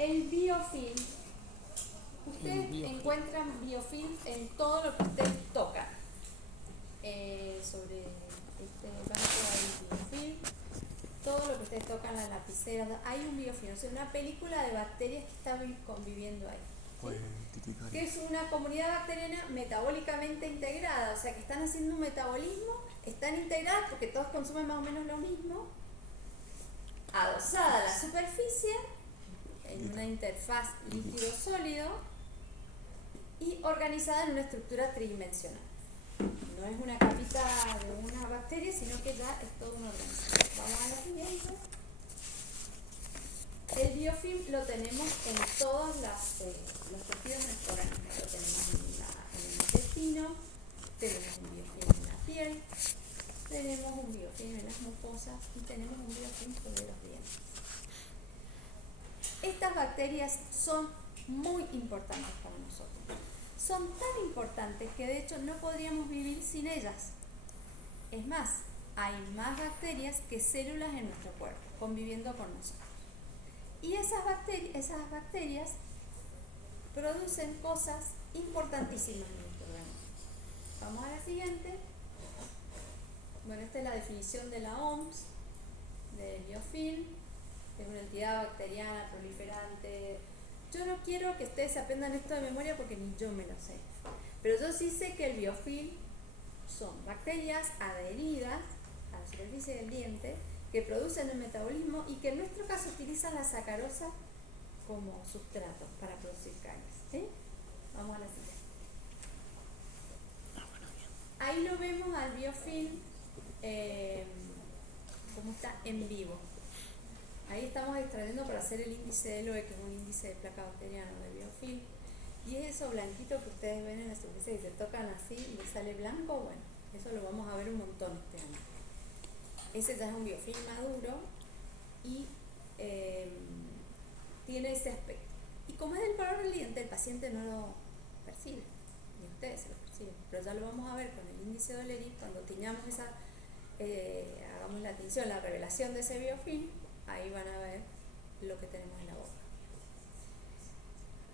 El biofilm. Ustedes encuentran biofilm en todo lo que ustedes tocan. Sobre este banco hay biofilm. Todo lo que ustedes tocan, las lapiceras, hay un biofilm. O sea, una película de bacterias que están conviviendo ahí. ¿Sí? Que es una comunidad bacteriana metabólicamente integrada. O sea, que están haciendo un metabolismo, están integradas porque todos consumen más o menos lo mismo. Adosada a la superficie, en una interfaz líquido-sólido y organizada en una estructura tridimensional. No es una capita de una bacteria, sino que ya es todo un organismo. Vamos a la siguiente. El biofilm lo tenemos en todos los tejidos de nuestro organismo. Lo tenemos en el intestino, tenemos un biofilm en la piel, tenemos un biofilm en las mucosas y tenemos un biofilm sobre los dientes. Estas bacterias son muy importantes para nosotros. Son tan importantes que de hecho no podríamos vivir sin ellas. Es más, hay más bacterias que células en nuestro cuerpo conviviendo con nosotros. Y esas bacterias producen cosas importantísimas en nuestro organismo. Vamos a la siguiente. Bueno, esta es la definición de la OMS, del biofilm. Es una entidad bacteriana proliferante. Yo no quiero que ustedes se aprendan esto de memoria porque ni yo me lo sé. Pero yo sí sé que el biofilm son bacterias adheridas a la superficie del diente que producen el metabolismo y que en nuestro caso utilizan la sacarosa como sustrato para producir caries. ¿Sí? Vamos a la siguiente. Ahí lo vemos al biofilm como está en vivo. Ahí estamos extrayendo para hacer el índice de Loe, que es un índice de placa bacteriana de biofilm. Y es eso blanquito que ustedes ven en la superficie, y se tocan así y les sale blanco. Bueno, eso lo vamos a ver un montón este año. Ese ya es un biofilm maduro y tiene ese aspecto. Y como es del color del diente, el paciente no lo percibe, ni ustedes se lo perciben. Pero ya lo vamos a ver con el índice de O'Leary, cuando tiñamos hagamos la tinción, la revelación de ese biofilm, ahí van a ver lo que tenemos en la boca.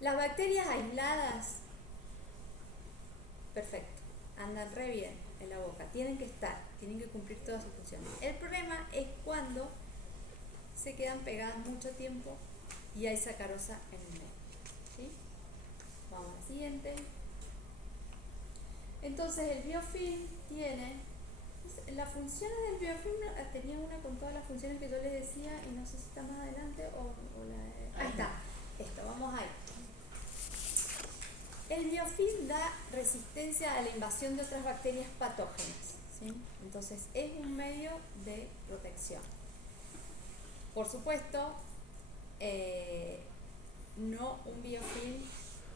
Las bacterias aisladas, perfecto, andan re bien en la boca, tienen que estar, tienen que cumplir todas sus funciones. El problema es cuando se quedan pegadas mucho tiempo y hay sacarosa en el medio. ¿Sí? Vamos a la siguiente. Entonces el biofilm tiene las funciones del biofilm, tenía una con todas las funciones que yo les decía y no sé si está más adelante o la... Ahí está, esto, vamos ahí. El biofilm da resistencia a la invasión de otras bacterias patógenas, ¿sí? Entonces es un medio de protección. Por supuesto, no un biofilm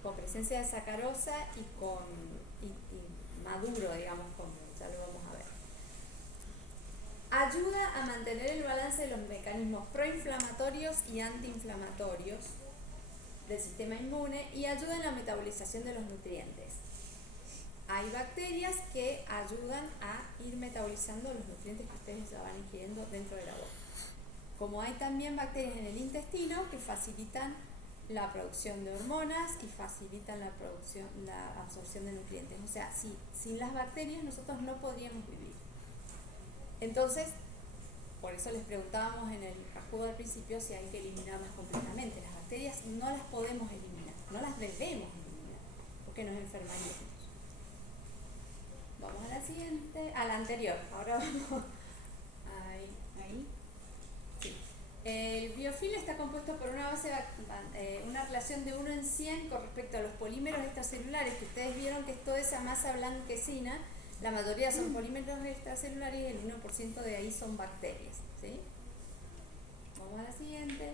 con presencia de sacarosa y maduro, digamos, como ya lo vamos a ver. Ayuda a mantener el balance de los mecanismos proinflamatorios y antiinflamatorios del sistema inmune y ayuda en la metabolización de los nutrientes. Hay bacterias que ayudan a ir metabolizando los nutrientes que ustedes ya van ingiriendo dentro de la boca. Como hay también bacterias en el intestino que facilitan la producción de hormonas y facilitan la absorción de nutrientes. O sea, sin las bacterias nosotros no podríamos vivir. Entonces, por eso les preguntábamos en el cajudo al principio si hay que eliminarlas completamente. Las bacterias no las podemos eliminar, no las debemos eliminar, porque nos enfermaríamos. Vamos a la siguiente, a la anterior. Ahora vamos ahí. Sí. El biofilm está compuesto por una relación de 1 en 100 con respecto a los polímeros extracelulares, que ustedes vieron que es toda esa masa blanquecina. La mayoría son polímeros extracelulares y el 1% de ahí son bacterias. ¿Sí? Vamos a la siguiente.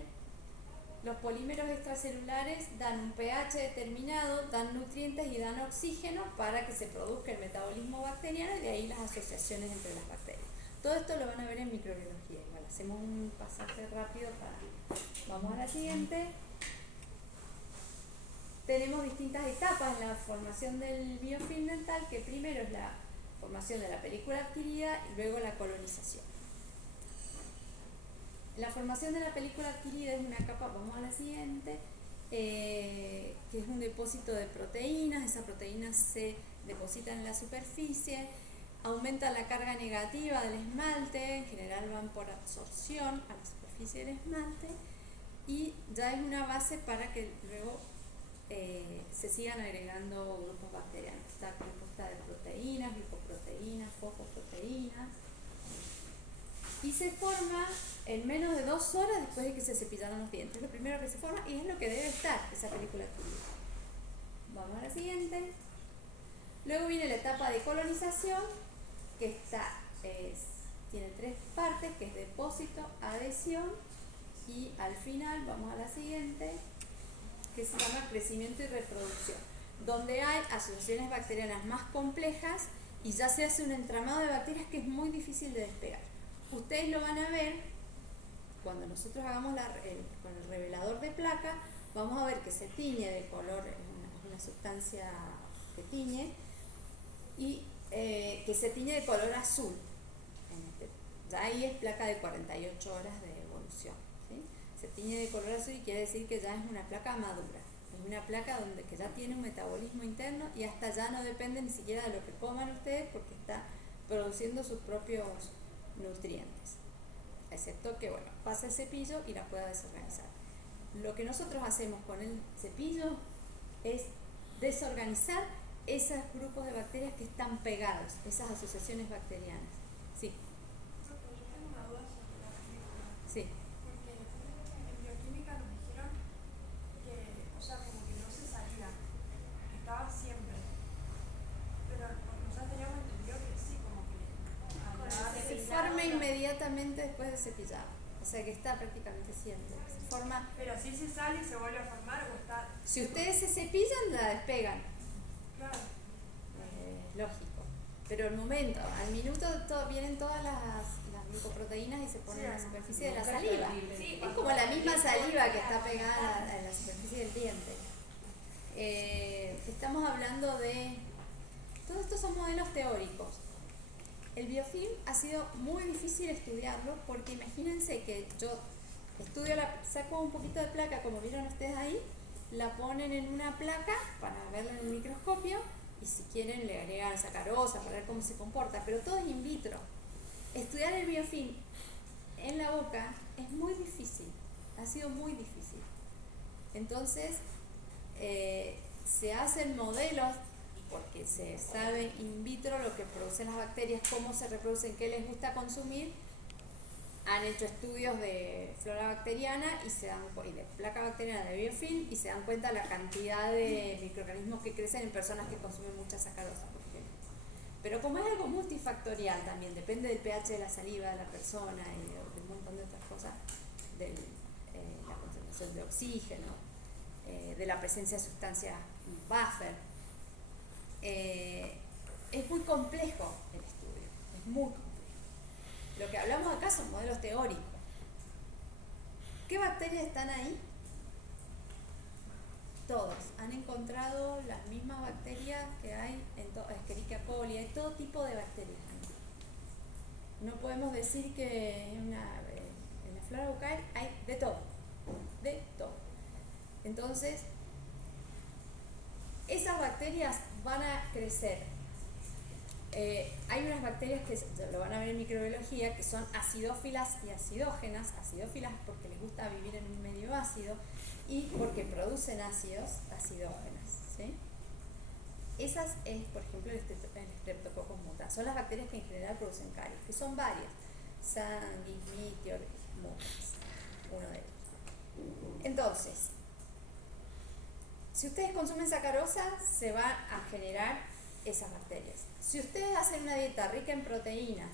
Los polímeros extracelulares dan un pH determinado, dan nutrientes y dan oxígeno para que se produzca el metabolismo bacteriano y de ahí las asociaciones entre las bacterias. Todo esto lo van a ver en microbiología. Igual hacemos un pasaje rápido para... Vamos a la siguiente. Tenemos distintas etapas en la formación del biofilm dental, que primero es la formación de la película adquirida y luego la colonización. La formación de la película adquirida es una capa, vamos a la siguiente, que es un depósito de proteínas. Esas proteínas se depositan en la superficie, aumenta la carga negativa del esmalte, en general van por absorción a la superficie del esmalte, y ya es una base para que luego se sigan agregando grupos bacterianos. Está compuesta de proteínas, glicoproteínas, fosfoproteínas, y se forma en menos de 2 horas después de que se cepillaron los dientes. Es lo primero que se forma y es lo que debe estar esa película adquirida. Vamos a la siguiente. Luego viene la etapa de colonización, que tiene 3 partes, que es depósito, adhesión, y al final, vamos a la siguiente, que se llama crecimiento y reproducción, donde hay asociaciones bacterianas más complejas y ya se hace un entramado de bacterias que es muy difícil de despegar. Ustedes lo van a ver cuando nosotros hagamos con el revelador de placa. Vamos a ver que se tiñe de color, es una sustancia que tiñe, y que se tiñe de color azul. Ya ahí es placa de 48 horas de evolución, ¿sí? Se tiñe de color azul y quiere decir que ya es una placa madura. Es una placa que ya tiene un metabolismo interno y hasta ya no depende ni siquiera de lo que coman ustedes, porque está produciendo sus propios nutrientes, excepto que, bueno, pasa el cepillo y la pueda desorganizar. Lo que nosotros hacemos con el cepillo es desorganizar esos grupos de bacterias que están pegados, esas asociaciones bacterianas. Sí. Yo tengo una duda sobre la película. Sí. Porque en bioquímica nos dijeron que, o sea, como que no se salía, que estaba siempre. Pero nosotros teníamos entendido que sí, como que Se forma inmediatamente después de cepillado. O sea que está prácticamente siempre. Se forma. Pero si se sale y se vuelve a formar, o está. Si ustedes se cepillan, la despegan. Claro. Lógico. Pero al minuto vienen todas las glicoproteínas y se ponen en la superficie de la saliva. Sí, Es como la misma saliva que está pegada a la superficie del diente. Estamos hablando de. Todos estos son modelos teóricos. El biofilm ha sido muy difícil estudiarlo porque imagínense que yo saco un poquito de placa, como vieron ustedes ahí, la ponen en una placa para verla en el microscopio y si quieren le agregan sacarosa para ver cómo se comporta, pero todo es in vitro. Estudiar el biofilm en la boca es muy difícil, ha sido muy difícil. Entonces se hacen modelos porque se sabe in vitro lo que producen las bacterias, cómo se reproducen, qué les gusta consumir. Han hecho estudios de flora bacteriana y de placa bacteriana de biofilm y se dan cuenta la cantidad de microorganismos que crecen en personas que consumen mucha sacarosa, por ejemplo. Pero como es algo multifactorial también, depende del pH de la saliva de la persona y de un montón de otras cosas, de la concentración de oxígeno, de la presencia de sustancias buffer. Es muy complejo el estudio, es muy complejo. Lo que hablamos acá son modelos teóricos. ¿Qué bacterias están ahí? Todas. Han encontrado las mismas bacterias que hay en Escherichia coli, hay todo tipo de bacterias. No podemos decir que en la flora bucal hay de todo, de todo. Entonces, esas bacterias van a crecer. Hay unas bacterias que lo van a ver en microbiología que son acidófilas y acidógenas. Acidófilas porque les gusta vivir en un medio ácido y porque producen ácidos, acidógenas, ¿sí? Esas es, por ejemplo, el Streptococcus mutans. Son las bacterias que en general producen caries, que son varias. Sanguis, Meteor, mutans, uno de ellos. Entonces, si ustedes consumen sacarosa, se van a generar esas bacterias. Si ustedes hacen una dieta rica en proteínas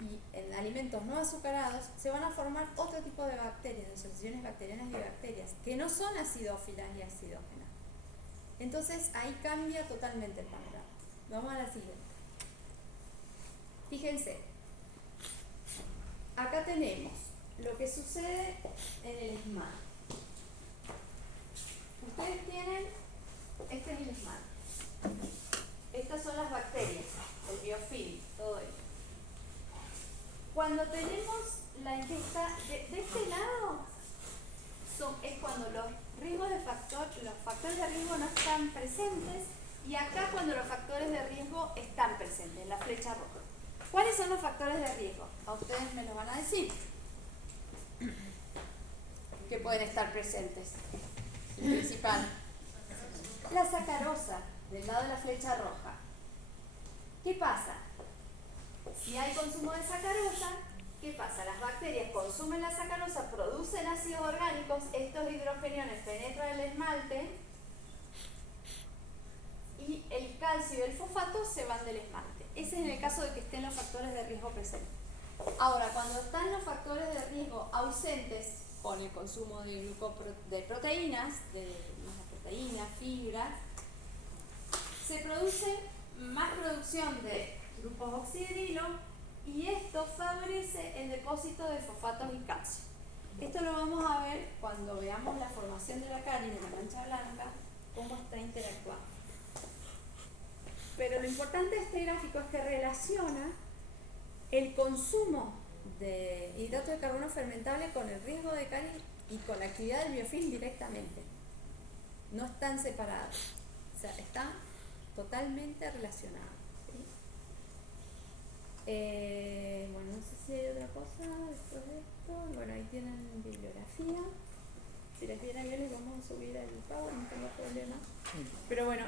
y en alimentos no azucarados, se van a formar otro tipo de bacterias, de asociaciones bacterianas y bacterias, que no son acidófilas y acidógenas. Entonces ahí cambia totalmente el panorama. Vamos a la siguiente. Fíjense, acá tenemos lo que sucede en el esmalte. Ustedes tienen, este es el esmalte. Estas son las bacterias, el biofilm, todo ello. Cuando tenemos la ingesta de este lado es cuando los factores de riesgo no están presentes, y acá cuando los factores de riesgo están presentes, en la flecha roja. ¿Cuáles son los factores de riesgo? A ustedes me lo van a decir. Que pueden estar presentes. El principal. La sacarosa, del lado de la flecha roja. ¿Qué pasa? Si hay consumo de sacarosa, ¿qué pasa? Las bacterias consumen la sacarosa, producen ácidos orgánicos, estos hidrogeniones penetran el esmalte y el calcio y el fosfato se van del esmalte. Ese es en el caso de que estén los factores de riesgo presentes. Ahora, cuando están los factores de riesgo ausentes, con el consumo de proteínas, fibra, se produce más producción de grupos oxidrilo y esto favorece el depósito de fosfatos y calcio. Esto lo vamos a ver cuando veamos la formación de la carie de la mancha blanca, cómo está interactuando. Pero lo importante de este gráfico es que relaciona el consumo de hidrato de carbono fermentable con el riesgo de caries y con la actividad del biofilm directamente. No están separados, o sea, están totalmente relacionados. ¿Sí? Bueno, no sé si hay otra cosa después de esto. Bueno, ahí tienen bibliografía. Si les viene bien, les vamos a subir el PowerPoint, no tengo problema. Pero bueno.